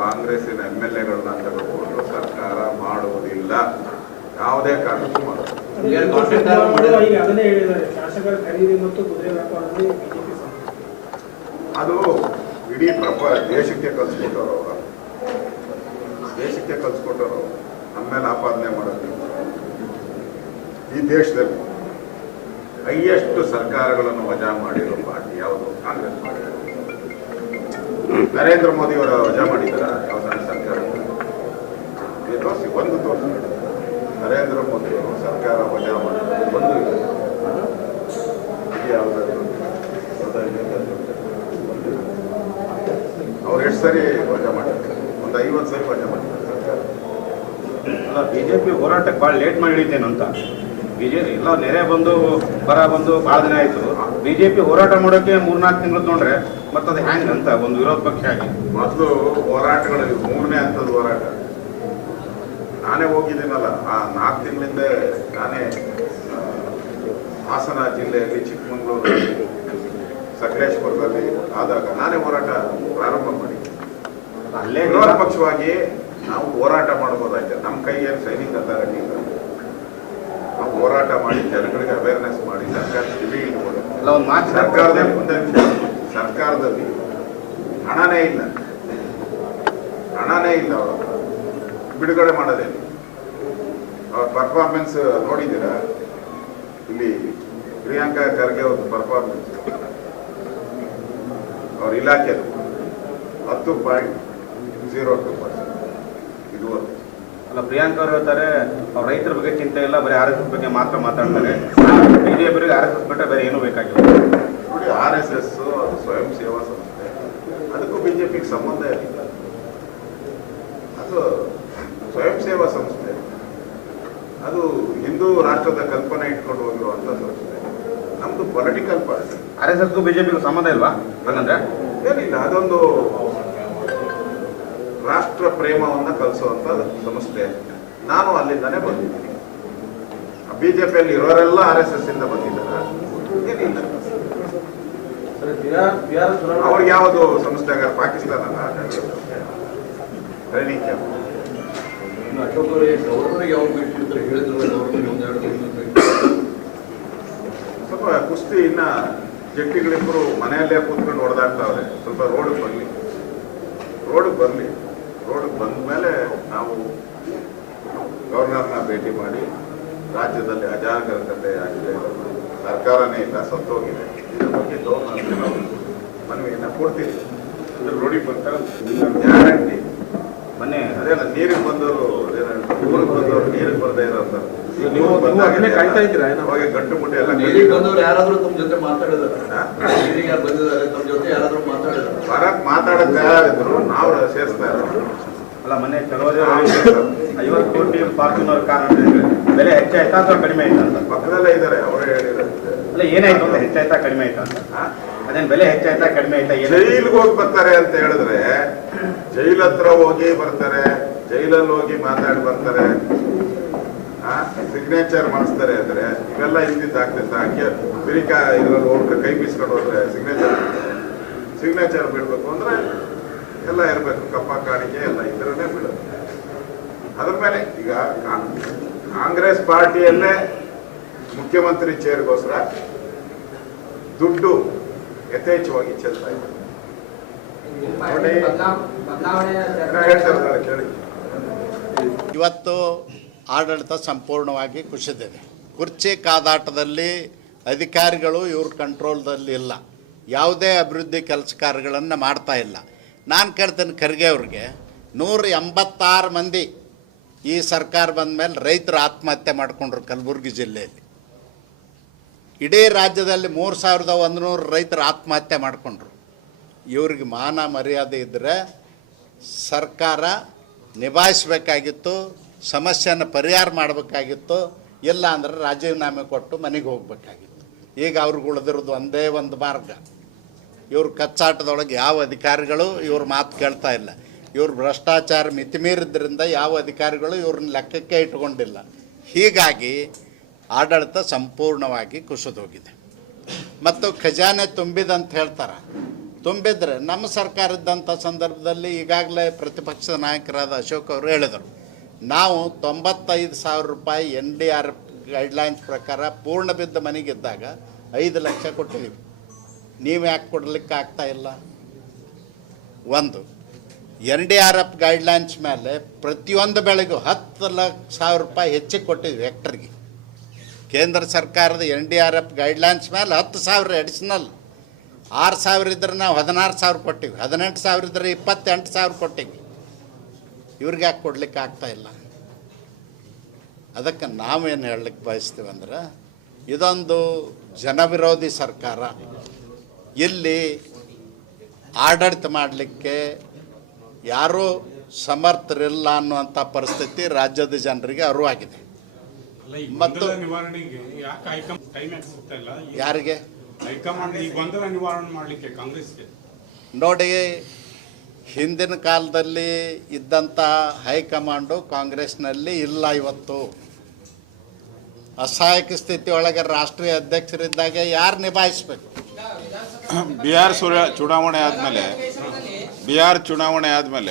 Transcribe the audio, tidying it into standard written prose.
ಕಾಂಗ್ರೆಸ್ಸಿನ MLAಗಳನ್ನ ತೆಗೆದುಕೊಂಡು ಸರ್ಕಾರ ಮಾಡುವುದಿಲ್ಲ, ಯಾವುದೇ ಕಾರಣಕ್ಕೂ ಮಾಡೋದು. ಅದು ಇಡೀ ದೇಶಕ್ಕೆ ಕಲ್ಸ್ಕೊಟ್ಟರು, ದೇಶಕ್ಕೆ ಕಲ್ಸ್ಕೊಟ್ಟರು. ನಮ್ಮೇಲೆ ಆಪಾದನೆ ಮಾಡೋದು. ಈ ದೇಶದಲ್ಲಿ ಹೈಯೆಸ್ಟ್ ಸರ್ಕಾರಗಳನ್ನು ವಜಾ ಮಾಡಿರೋ ಪಾರ್ಟಿ ಯಾವುದು? ಕಾಂಗ್ರೆಸ್ ಮಾಡಿದ್ದಾರೆ. ನರೇಂದ್ರ ಮೋದಿ ಅವರ ವಜಾ ಮಾಡಿದಾರ ಯಾವ್ದಾದ್ರು ಸರ್ಕಾರ? ತೋರಿಸಿ, ಒಂದು ತೋರಿಸಿ. ನರೇಂದ್ರ ಮೋದಿ ಅವರು ಸರ್ಕಾರ ವಜಾ ಮಾಡಿದ್ದಾರೆ ಒಂದು ಯಾವ್ದಾದ್ರು? ಅವ್ರು ಎಷ್ಟು ಸರಿ ವಜಾ ಮಾಡಿದ್ದಾರೆ? ಒಂದು 50 ಸರಿ ವಜಾ ಮಾಡಿದ್ದಾರೆ ಸರ್ಕಾರ. ಅಲ್ಲ, ಬಿಜೆಪಿ ಹೋರಾಟಕ್ಕೆ ಭಾಳ ಲೇಟ್ ಮಾಡಿ ಹಿಡಿತೇನಂತ. ಬಿಜೆಪಿ ಎಲ್ಲ ನೆರೆ ಬಂದು ಬರ ಬಂದು ಭಾಳ ದಿನ ಆಯ್ತು. ಬಿಜೆಪಿ ಹೋರಾಟ ಮಾಡೋಕೆ 3-4 ತಿಂಗಳು ನೋಡ್ರೆ ಮತ್ತದು ಹ್ಯಾಂಗ್ ಅಂತ ಒಂದು ವಿರೋಧ ಪಕ್ಷ ಆಗಿ ಮೊದಲು ಹೋರಾಟಗಳು 3ನೇ ಹಂತದ ಹೋರಾಟ. ನಾನೇ ಹೋಗಿದ್ದೀನಲ್ಲ, ಆ 4 ತಿಂಗಳಿಂದ ನಾನೇ ಹಾಸನ ಜಿಲ್ಲೆಯಲ್ಲಿ, ಚಿಕ್ಕಮಗಳೂರು, ಸಕಲೇಶ್ಪುರದಲ್ಲಿ ಆದಾಗ ನಾನೇ ಹೋರಾಟ ಪ್ರಾರಂಭ ಮಾಡಿ ಅಲ್ಲೇ ವಿರೋಧ ಪಕ್ಷವಾಗಿ ನಾವು ಹೋರಾಟ ಮಾಡ್ಬೋದಾಯ್ತು. ನಮ್ಮ ಕೈಯಲ್ಲಿ ಸೈನಿಕ ಅಥಾರಿಟಿ ಇಲ್ಲ. ನಾವು ಹೋರಾಟ ಮಾಡಿ ಜನಗಳಿಗೆ ಅವೇರ್ನೆಸ್ ಮಾಡಿ ಸರ್ಕಾರ ಸರ್ಕಾರದಲ್ಲಿ ಮುಂದೆ ಸರ್ಕಾರದಲ್ಲಿ ಹಣನೇ ಇಲ್ಲ ಅವರ ಬಿಡುಗಡೆ ಮಾಡೋದೇ. ಅವ್ರ ಪರ್ಫಾರ್ಮೆನ್ಸ್ ನೋಡಿದ್ದೀರಾ? ಇಲ್ಲಿ ಪ್ರಿಯಾಂಕಾ ಖರ್ಗೆ ಅವ್ರ ಪರ್ಫಾರ್ಮೆನ್ಸ್, ಅವ್ರ ಇಲಾಖೆದು 10.02% ಇದುವರೆಗೂ. ಅಲ್ಲ, ಪ್ರಿಯಾಂಕಾ ಅವರು ಹೇಳ್ತಾರೆ ಅವ್ರ ರೈತರ ಬಗ್ಗೆ ಚಿಂತೆ ಇಲ್ಲ, ಬರೀ RSS ಬಗ್ಗೆ ಮಾತ್ರ ಮಾತಾಡ್ತಾರೆ. ಬಿಜೆಪಿಯವರಿಗೆ RSS ಬಿಟ್ಟರೆ ಬೇರೆ ಏನೂ ಬೇಕಾಗಿಲ್ಲ. ನೋಡಿ, RSS ಅದು ಸ್ವಯಂ ಸೇವಾ ಸಂಸ್ಥೆ, ಅದಕ್ಕೂ ಬಿಜೆಪಿಗೆ ಸಂಬಂಧ ಇಲ್ಲ. ಅದು ಸ್ವಯಂ ಸೇವಾ ಸಂಸ್ಥೆ, ಅದು ಹಿಂದೂ ರಾಷ್ಟ್ರದ ಕಲ್ಪನೆ ಇಟ್ಕೊಂಡು ಹೋಗಿರುವಂತ ಸಂಸ್ಥೆ. ನಮ್ದು ಪೊಲಿಟಿಕಲ್ ಪಾರ್ಟಿ. RSSಗೂ ಬಿಜೆಪಿಗೂ ಸಂಬಂಧ ಇಲ್ವಾ? ಹಾಗಂದ್ರೆ ಏನಿಲ್ಲ, ಅದೊಂದು ರಾಷ್ಟ್ರ ಪ್ರೇಮವನ್ನ ಕಲಿಸುವಂತ ಸಂಸ್ಥೆ. ನಾನು ಅಲ್ಲಿಂದಾನೇ ಬಂದಿದ್ದೀನಿ. ಬಿಜೆಪಿಯಲ್ಲಿ ಇರೋರೆಲ್ಲ RSS ಇಂದ ಬಂದಿದ್ದಾರೆ. ಏನಿಲ್ಲ, ಅವ್ರಿಗೆ ಯಾವುದು ಸಂಸ್ಥೆ ಆಗ ಪಾಕಿಸ್ತಾನ ಟ್ರೈನಿಂಗ್ ಕ್ಯಾಂಪ್. ಸ್ವಲ್ಪ ಕುಸ್ತಿ ಇನ್ನ ಜಟ್ಟಿಗಳಿಬ್ಬರು ಮನೆಯಲ್ಲೇ ಕೂತ್ಕೊಂಡು ಹೊಡೆದಾಡ್ತಾವ್ರೆ. ಸ್ವಲ್ಪ ರೋಡಿಗೆ ಬರಲಿ. ರೋಡಿಗೆ ಬಂದ ಮೇಲೆ ನಾವು ಗವರ್ನರ್ನ ಭೇಟಿ ಮಾಡಿ, ರಾಜ್ಯದಲ್ಲಿ ಅಜಾಗರೂಕತೆ ಆಗಿದೆ, ಸರ್ಕಾರನೇ ಇಲ್ಲ, ಸತ್ತೋಗಿದೆ, ಇದ್ರ ಬಗ್ಗೆ ಗವರ್ನರ್ಗೆ ನಾವು ಮನವಿಯನ್ನ ಕೊಡ್ತೀವಿ. ರೋಡಿಗೆ ಬರ್ತಾರೆ ಗ್ಯಾರಂಟಿ. ಮೊನ್ನೆ ಅದೇನ ನೀರಿಗೆ ಬಂದವರು, ಊರಿಗೆ ಬಂದವರು ನೀರಿಗೆ ಬರದೇ ಇರೋಂಥ ಕಾಯ್ತಾ ಇದ್ದೀರಾ? ಅವಾಗ ಗಂಟು ಮುಟ್ಟೆ ಎಲ್ಲ ಬಂದವರು ಯಾರಾದ್ರೂ ತಮ್ಮ ಜೊತೆ ಮಾತಾಡಿದಾರೆ? ಬಂದಿದ್ದಾರೆ ತಮ್ಮ ಜೊತೆ ಯಾರಾದ್ರೂ ಮಾತಾಡಿದಾರೆ? ಬರಕ್ ಮಾತಾಡಕ್ ತಯಾರಿದ್ರು, ನಾವು ಸೇರಿಸ್ತಾ ಇರೋದು. ಅಲ್ಲ, ಮೊನ್ನೆ ಚಲೋದೇ 50 ಕೋಟಿ ಫಾರ್ಚುನರ್ ಕಾರ್ ಬೆಲೆ ಹೆಚ್ಚಾಯ್ತಾ ಅಥವಾ ಕಡಿಮೆ ಆಯ್ತಾ ಅಂತ ಪಕ್ಕದಲ್ಲೇ ಇದ್ದಾರೆ, ಅವರೇ ಹೇಳಿದ್ದಾರೆ. ಅಲ್ಲ, ಏನಾಯ್ತು ಅಂತ? ಹೆಚ್ಚಾಯ್ತಾ ಕಡಿಮೆ ಆಯ್ತಾ ಅಂತ? ಅದೇನು ಬೆಲೆ ಹೆಚ್ಚಾಯ್ತಾ ಕಡಿಮೆ ಆಯ್ತಾ? ಜೈಲಿಗೆ ಹೋಗಿ ಬರ್ತಾರೆ ಅಂತ ಹೇಳಿದ್ರೆ, ಜೈಲ್ ಹತ್ರ ಹೋಗಿ ಬರ್ತಾರೆ, ಜೈಲಲ್ಲಿ ಹೋಗಿ ಮಾತಾಡಿ ಬರ್ತಾರೆ, ಸಿಗ್ನೇಚರ್ ಮಾಡಿಸ್ತಾರೆ ಅಂದ್ರೆ ಇವೆಲ್ಲ ಇದ್ದಿದ್ದಾಗ್ತೈತೆ. ಹಾಕಿ ಬಿರಿಕಾ ಇದ್ರಲ್ಲಿ ಹೋಗ್ರೆ ಕೈ ಬೀಸ್ಕೊಂಡು ಹೋದ್ರೆ ಸಿಗ್ನೇಚರ್ ಬಿಡ್ಬೇಕು ಅಂದ್ರೆ ಎಲ್ಲ ಇರಬೇಕು, ಕಪ್ಪ ಕಾಣಿಕೆ ಎಲ್ಲ ಇದ್ರನ್ನೇ ಬಿಡೋದು. ಅದ್ರ ಮೇಲೆ ಈಗ ಕಾಂಗ್ರೆಸ್ ಪಾರ್ಟಿಯಲ್ಲೇ ಮುಖ್ಯಮಂತ್ರಿ ಚೇರ್ಗೋಸ್ಕರ ದುಡ್ಡು ಯಥೇಚ್ಛವಾಗಿ ಚೆಲ್ತಾ ಇದೆ. ಹೇಳ್ತಾರೆ ಕೇಳಿ. ಇವತ್ತು ಆಡಳಿತ ಸಂಪೂರ್ಣವಾಗಿ ಕುಸಿದಿದೆ. ಕುರ್ಚಿ ಕಾದಾಟದಲ್ಲಿ ಅಧಿಕಾರಿಗಳು ಇವ್ರ ಕಂಟ್ರೋಲ್ದಲ್ಲಿ ಇಲ್ಲ. ಯಾವುದೇ ಅಭಿವೃದ್ಧಿ ಕೆಲಸ ಕಾರ್ಯಗಳನ್ನು ಮಾಡ್ತಾ ಇಲ್ಲ. ನಾನು ಕೇಳ್ತೇನೆ ಖರ್ಗೆ ಅವ್ರಿಗೆ, 186 ಮಂದಿ ಈ ಸರ್ಕಾರ ಬಂದ ಮೇಲೆ ರೈತರು ಆತ್ಮಹತ್ಯೆ ಮಾಡಿಕೊಂಡ್ರು ಕಲಬುರಗಿ ಜಿಲ್ಲೆಯಲ್ಲಿ. ಇಡೀ ರಾಜ್ಯದಲ್ಲಿ 3100 ರೈತರು ಆತ್ಮಹತ್ಯೆ ಮಾಡಿಕೊಂಡ್ರು. ಇವ್ರಿಗೆ ಮಾನ ಮರ್ಯಾದೆ ಇದ್ದರೆ ಸರ್ಕಾರ ನಿಭಾಯಿಸಬೇಕಾಗಿತ್ತು, ಸಮಸ್ಯೆನ ಪರಿಹಾರ ಮಾಡಬೇಕಾಗಿತ್ತು. ಇಲ್ಲ ಅಂದ್ರೆ ರಾಜೀನಾಮೆ ಕೊಟ್ಟು ಮನೆಗೆ ಹೋಗಬೇಕಾಗಿತ್ತು. ಈಗ ಅವ್ರಿಗೆ ಉಳಿದಿರೋದು ಒಂದೇ ಒಂದು ಮಾರ್ಗ. ಇವ್ರ ಕಚ್ಚಾಟದೊಳಗೆ ಯಾವ ಅಧಿಕಾರಿಗಳು ಇವ್ರ ಮಾತು ಕೇಳ್ತಾ ಇಲ್ಲ. ಇವ್ರು ಭ್ರಷ್ಟಾಚಾರ ಮಿತಿಮೀರಿದ್ರಿಂದ ಯಾವ ಅಧಿಕಾರಿಗಳು ಇವ್ರನ್ನ ಲೆಕ್ಕಕ್ಕೆ ಇಟ್ಕೊಂಡಿಲ್ಲ. ಹೀಗಾಗಿ ಆಡಳಿತ ಸಂಪೂರ್ಣವಾಗಿ ಕುಸಿದೋಗಿದೆ. ಮತ್ತು ಖಜಾನೆ ತುಂಬಿದಂತ ಹೇಳ್ತಾರೆ. ತುಂಬಿದ್ರೆ ನಮ್ಮ ಸರ್ಕಾರ ಇದ್ದಂಥ ಸಂದರ್ಭದಲ್ಲಿ ಈಗಾಗಲೇ ಪ್ರತಿಪಕ್ಷದ ನಾಯಕರಾದ ಅಶೋಕ್ ಅವರು ಹೇಳಿದರು, ನಾವು 95,000 ರೂಪಾಯಿ NDRF ಗೈಡ್ಲೈನ್ಸ್ ಪ್ರಕಾರ ಪೂರ್ಣ ಬಿದ್ದ ಮನೆಗಿದ್ದಾಗ 5 ಲಕ್ಷ ಕೊಟ್ಟಿದ್ದೀವಿ. ನೀವು ಯಾಕೆ ಕೊಡಲಿಕ್ಕೆ ಆಗ್ತಾ ಇಲ್ಲ? ಒಂದು NDRF ಗೈಡ್ಲೈನ್ಸ್ ಮೇಲೆ ಪ್ರತಿಯೊಂದು ಬೆಳೆಗೂ 10,00,000 ರೂಪಾಯಿ ಹೆಚ್ಚಿಗೆ ಕೊಟ್ಟಿದ್ವಿ ಹೆಕ್ಟರ್ಗೆ. ಕೇಂದ್ರ ಸರ್ಕಾರದ NDRF ಗೈಡ್ಲೈನ್ಸ್ ಮೇಲೆ 10,000 ಅಡಿಷನಲ್. 6,000 ಇದ್ರೆ ನಾವು 16,000 ಕೊಟ್ಟಿವಿ, 18,000 ಇದ್ರೆ 28,000 ಕೊಟ್ಟಿವಿ. ಇವ್ರಿಗೆ ಯಾಕೆ ಕೊಡ್ಲಿಕ್ಕೆ ಆಗ್ತಾ ಇಲ್ಲ? ಅದಕ್ಕೆ ನಾವೇನು ಹೇಳಲಿಕ್ಕೆ ಬಯಸ್ತೀವಿ ಅಂದ್ರೆ, ಇದೊಂದು ಜನವಿರೋಧಿ ಸರ್ಕಾರ. ಇಲ್ಲಿ ಆಡಳಿತ ಮಾಡಲಿಕ್ಕೆ ಯಾರೂ ಸಮರ್ಥರಿಲ್ಲ ಅನ್ನುವಂಥ ಪರಿಸ್ಥಿತಿ ರಾಜ್ಯದ ಜನರಿಗೆ ಅರಿವಾಗಿದೆ. ಮತ್ತು ನಿವಾರಣೆಗೆ ಯಾಕೆ ಹೈಕಮಾಂಡ್ ಟೈಮ್ ಯಾಕೆ ಸಿಗ್ತಾ ಇಲ್ಲ? ಯಾರಿಗೆ ಹೈಕಮಾಂಡ್ ಈ ಗೊಂದಲ ನಿವಾರಣೆ ಮಾಡಲಿಕ್ಕೆ ಕಾಂಗ್ರೆಸ್ಗೆ ನೋಡಿ, ಹಿಂದಿನ ಕಾಲದಲ್ಲಿ ಇದ್ದಂಥ ಹೈಕಮಾಂಡು ಕಾಂಗ್ರೆಸ್ನಲ್ಲಿ ಇಲ್ಲ. ಇವತ್ತು ಅಸಹಾಯಕ ಸ್ಥಿತಿ ಒಳಗೆ ರಾಷ್ಟ್ರೀಯ ಅಧ್ಯಕ್ಷರಿದ್ದಾಗ ಯಾರು ನಿಭಾಯಿಸಬೇಕು? ಬಿಹಾರ್ ಚುನಾವಣೆ ಆದಮೇಲೆ